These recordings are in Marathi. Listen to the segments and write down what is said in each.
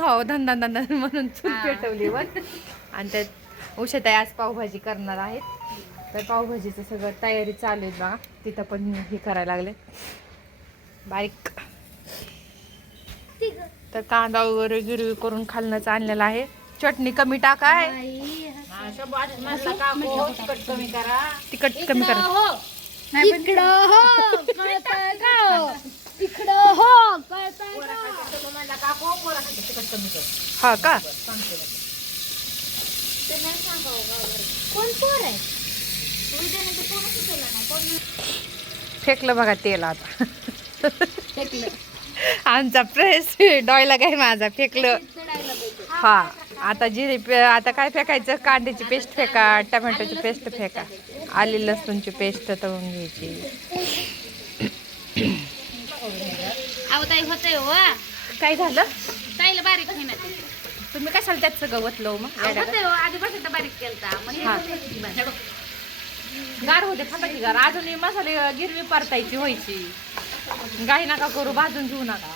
व्हावं धंदा धंदा म्हणून चूल. पेटवली वर आणि त्यात उषाताई आज पावभाजी करणार आहेत. तर पावभाजीचं सगळं तयारी चालू आहे बघा तिथं पण हे करायला लागले. बारीक. तर कांदा वगैरे गिरवी करून खालनंच आणलेला आहे. चटणी कमी टाकाय कमी करा तिखट कमी करा. इकडं हो. हो? इकडं हो? हा का? फेकलं बघा तेल आता. आमचा प्रेस डॉयला काय माझा? फेकलं. हा आता जिरे आता काय फेकायचं? कांद्याची पेस्ट फेका टमॅटोची पेस्ट फेका. आली लसूणची पेस्ट तळून घ्यायची. हो. काय झालं? ताईला बारीक आहे ना ते. तुम्ही कशाला त्यात सगळं वतलं मग? अहो, होतंय हो आधीपासून तर बारीक केलता. मग हे हा. की बारीक. गार होते थांबायची गार. अजूनही मसाले गिरवी परतायची व्हायची. गाई नका करू भाजून घेऊ नका.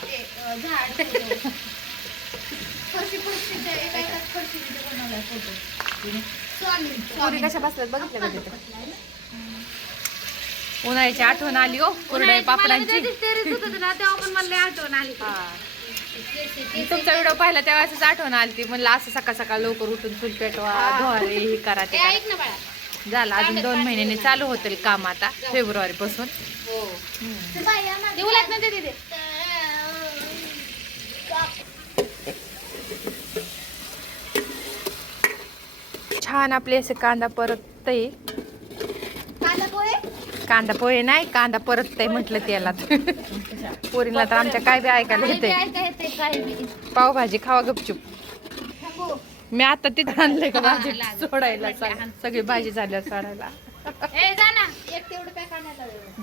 पोरी कशा बसल्यात बघितलं का तिथं? उन्हाळ्याची आठवण आली हो कुरडई मला पापडांची. ना तेव्हा पण मला लई आठवण आली. तुमचा व्हिडिओ पाहिला तेव्हा असंच आठवण आली ती म्हणलं असं सकाळ सकाळ लवकर उठून चूल पेटवा धुवारे हे करा ते ए, करा. ऐक ना बाळा. झालं अजून दोन महिन्याने चालू होतील काम आता फेब्रुवारी पासून. ते उलट ना. ते दे दे. छान आपले असे कांदा पोहे कांदा पोहे नाही कांदा परततय म्हटलं त्याला पोरीला तर आमच्या काय बी ऐकायला येते. पावभाजी खावा गपचूप. मी आता तिथं आणलंय का भाजी? हा. सोडायला सगळी भाजी झाल्यावर सोडायला.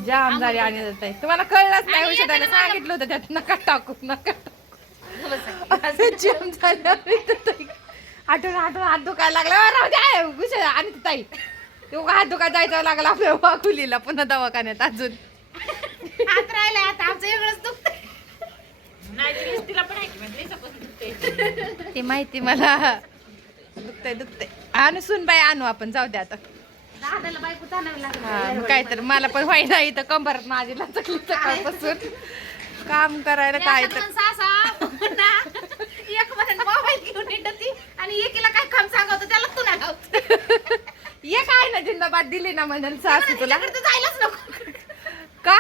जाम झाली आणि जाते तुम्हाला कळलंच नाही औषधाला सांगितलं होतं त्यात. नका टाकू नका टाकू. असं जाम झालं. आठवण आठवण हात दुखायला लागला. राहू द्या. आणि ती ताई. तो हात दुखा जायचा लागला आपल्या वाकुलीला पुन्हा दवाखान्यात अजून. हात राहिलाय आता आमचं वेगळंच दुखतंय. ते माहिती मला. दुखतंय दुखतंय. आणू सुन बाई आणू आपण जाऊ द्या आता. दादाला बायको लागली. काय तर मला पण व्हायना इथं कंबरात माझी लचकली सकाळपासून काम करायला काय तर. एक म्हणून मोबाईल घेऊन येते आणि एकीला काय काम सांगवतो त्याला तू नाही गावत. ये काय ना जिंदाबाद दिली ना म्हणजे सासू तुला. जायलाच नको. का?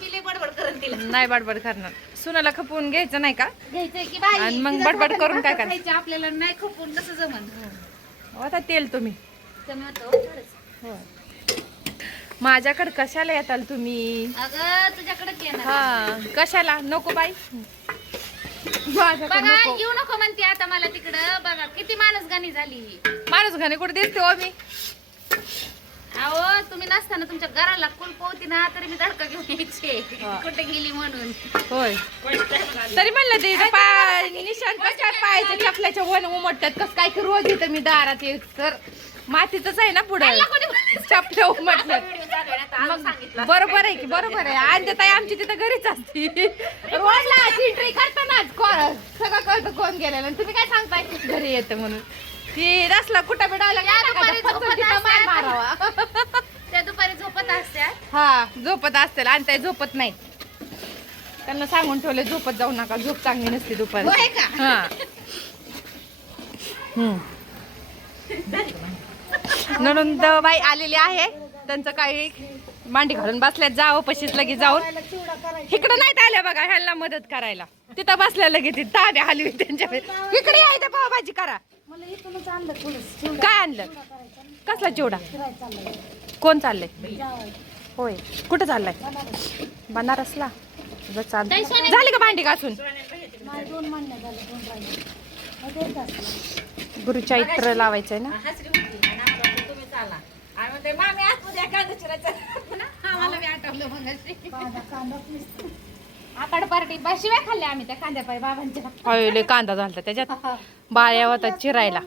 मी लय बडबड करेन तिला. नाही बडबड करणार. सुनाला खपवून घ्यायचं नाही का? घ्यायचंय की बाई? आणि मग बडबड करून काय भाकर करायचं? खायची आपल्याला नाही खपून कसं जमन? आता तेल तुम्ही. कमी होतं हो. माझ्याकडे कशाला येताल तुम्ही? अगं तुझ्याकडेच येणार. हा कशाला? नको बाई. माझ्याकडे बघा नको. येऊ नको म्हणते आता मला तिकडं. बघा किती माणूस गाणी झाली. माणूस घाणे कुठे दिसते हो मी? अहो तुम्ही नसताना तुमच्या घराला कुलप होती ना तरी मी धडका घेऊन यायचे. हा. कुठे गेली म्हणून? होय. तरी म्हणलं ते इथं पाय निशाण कशा पायाच्या चपल्याच्या वन उमटतात. कस काय की रोज इथं मी दारात येत तर मातीतच आहे ना पुढे. चपल्या उमटल्यात मग बरोबर आहे की बरोबर आहे. आणि ताई आमची तिथं घरीच असती. रोडला एंट्री करतानाच को- सगळं कळतं कोण गेलेलं. आणि तुम्ही काय सांगताय? घरी येतं म्हणून. ती रसला कुठं बिडायला त्या दुपारी झोपत त्या दुपारी असत्या हा झोपत असतील आणि ताई झोपत नाही. त्यांना सांगून ठेवले झोपत जाऊ नका झोप चांगली नसते दुपारी. होय का? हा. बाई आलेली आहे. त्यांचं काही मांडी घालून बसल्यात. जावं पशीच लगेच जाऊन. इकडं नाही आल्या बघा ह्यांना मदत करायला. तिथं बसल्या लगेच तिथं ताब्या हलवी त्यांच्या. इकडे यायचं पावभाजी करा. काय आणलं? ना. कसला चिवडा? कोण चाललंय? होय. कुठं चाललाय? बनारस. बनारसला? झाली का भांडी घासून? नाही दोन महिने झाले दोन राहिले. मग तेच असलं. गुरुच्या इत्र लावायचंय ना? आम्हाला आठवलं मग बा शिवाय खाल्ल्या आम्ही त्या कांद्या पाय बाबांच्या. कांदा झालता त्याच्यात. बाया होता चिरायला.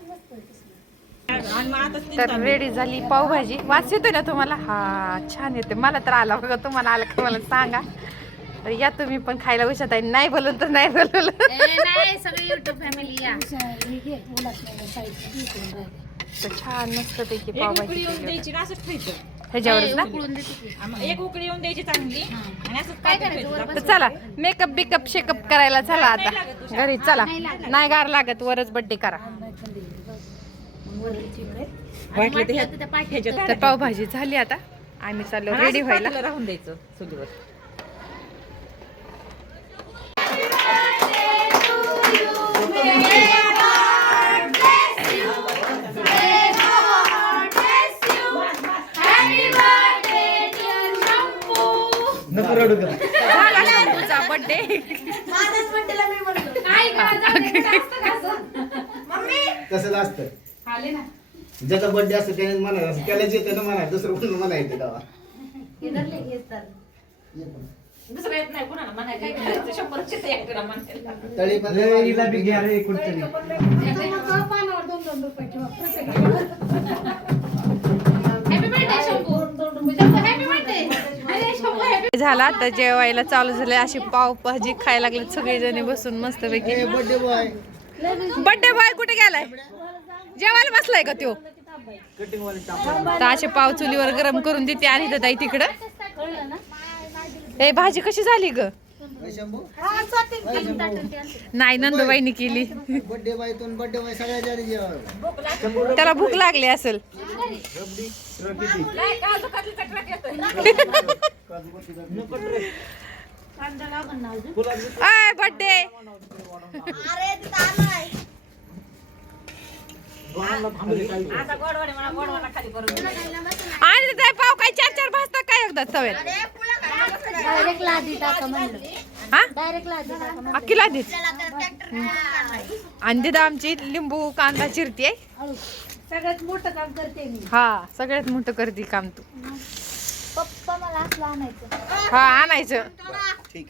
तर रेडी झाली पावभाजी. वास येतोय ना तुम्हाला? हा छान येते. मला तर आला बघा तुम्हाला आला का मला सांगा. तर या तुम्ही पण खायला उशात आहे. नाही बोलून तर नाही बोलवलं ए, नाही सगळे युट्यूब या. छान मस्त पैकी पावभाजी ह्याच्यावरच ना? उकळून देते की. आम- एक उकळी येऊन द्यायची चांगली आणि असंच काय पातेलं करायचं? वर ठेवायचं. तर चला मेकअप बिकअप शेकअप करायला चला आता. घरी चला. नाही गार लागत वरच बड्डे करा. वाटलं तर ह्याच्यात तर पावभाजी झाली आता. आम्ही चाललो आणि रेडी असंच व्हायला. पातेलं राहून द्यायचं चुलीवर. नको रडू का झाला शंभूचा बड्डे तसंच असतं ज्याचा बर्थडे असतो? त्याने म्हणायचं असं त्यालाच येतं ना म्हणा दुसरं कोण म्हणायचं तेव्हा. हे धरले, हेच धरले. दुसरं येत नाही कुणाला म्हणायला काय करायचं शंभरचे ते एकट्याला म्हणायला तळी पण नका पानावर दोन दोन रुपये ठेवा. प्रत्येकाला. शंभू. अरे, शंभू, झाला तर जेवायला चालू झाले अशी पावभाजी खायला लागले सगळेजणी बसून मस्त पैकी बड्डे बॉय कुठे गेलाय? जेवायला बसलाय का टाक तर असे पाव चुलीवर गरम करून देते आणि ताई तिकडं? ए भाजी कशी झाली ग? हा. नाही नंदूबाईनी केली. बर्थडे बॉय तून बर्थडे बॉय सगळ्याच्या आधी जेवायला. त्याला भूक लागली असेल. दे. आणि पाव काय चार चार भाजतात काय एकदा तव्यात हा. अक्कीला आणि तिथं आमची लिंबू कांदा चिरते अहो, सगळ्यात मोठं काम करते मी. हा सगळ्यात मोठं करते काम तू. पप्पा मला असलं आणायचं. हा आणायचं. ठीक.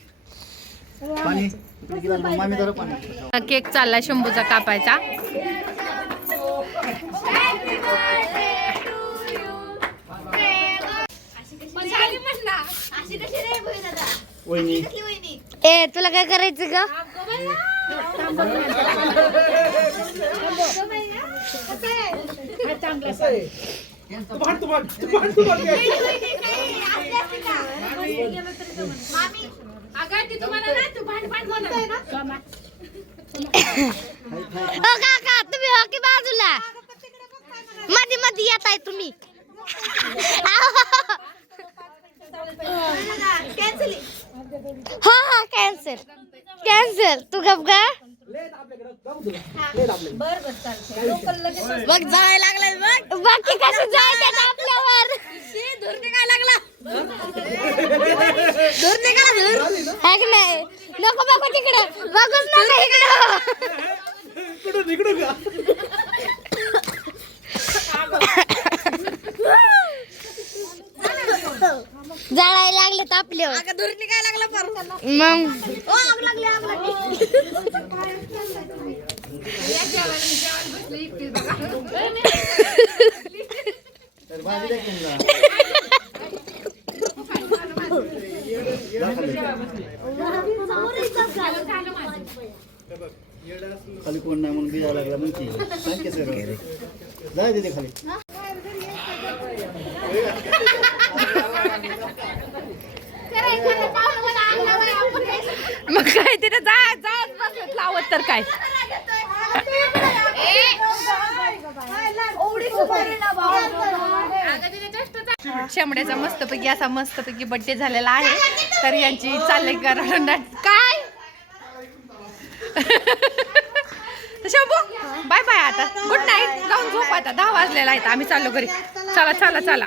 केक चाललाय शंभूचा कापायचा. वहिनी? ए तुला काय करायचं ग? हो काका तुम्ही हो की बाजूला मध्ये मध्ये येत आहे. तुम्ही हा हा कॅन्सर कॅन्सर तू गप गा. बघ जाय लागलाय बघ. बाकी कशी जायचे आपल्यावर. धूर निघाय लागला धूर निघाला धूर हाक नाही नको बघू तिकडे. बघूच नका इकडं. जाळायला लागले धूर निघाय लागला मग? तर भाजी द्या की मला. खाली कोण नाही म्हणून बिजा लागला म्हणते सर जाय तिथे खाली. मग काय तिथे जा जात बसलेत लावत तर काय? शेमड्याचा मस्तपैकी असा मस्तपैकी बड्डे झालेला आहे. तर यांची चालले कारण काय? शंभू बाय बाय आता. गुड नाईट जाऊन झोप आता. दहा वाजलेला आहेत आम्ही चाललो घरी. चला चला चला.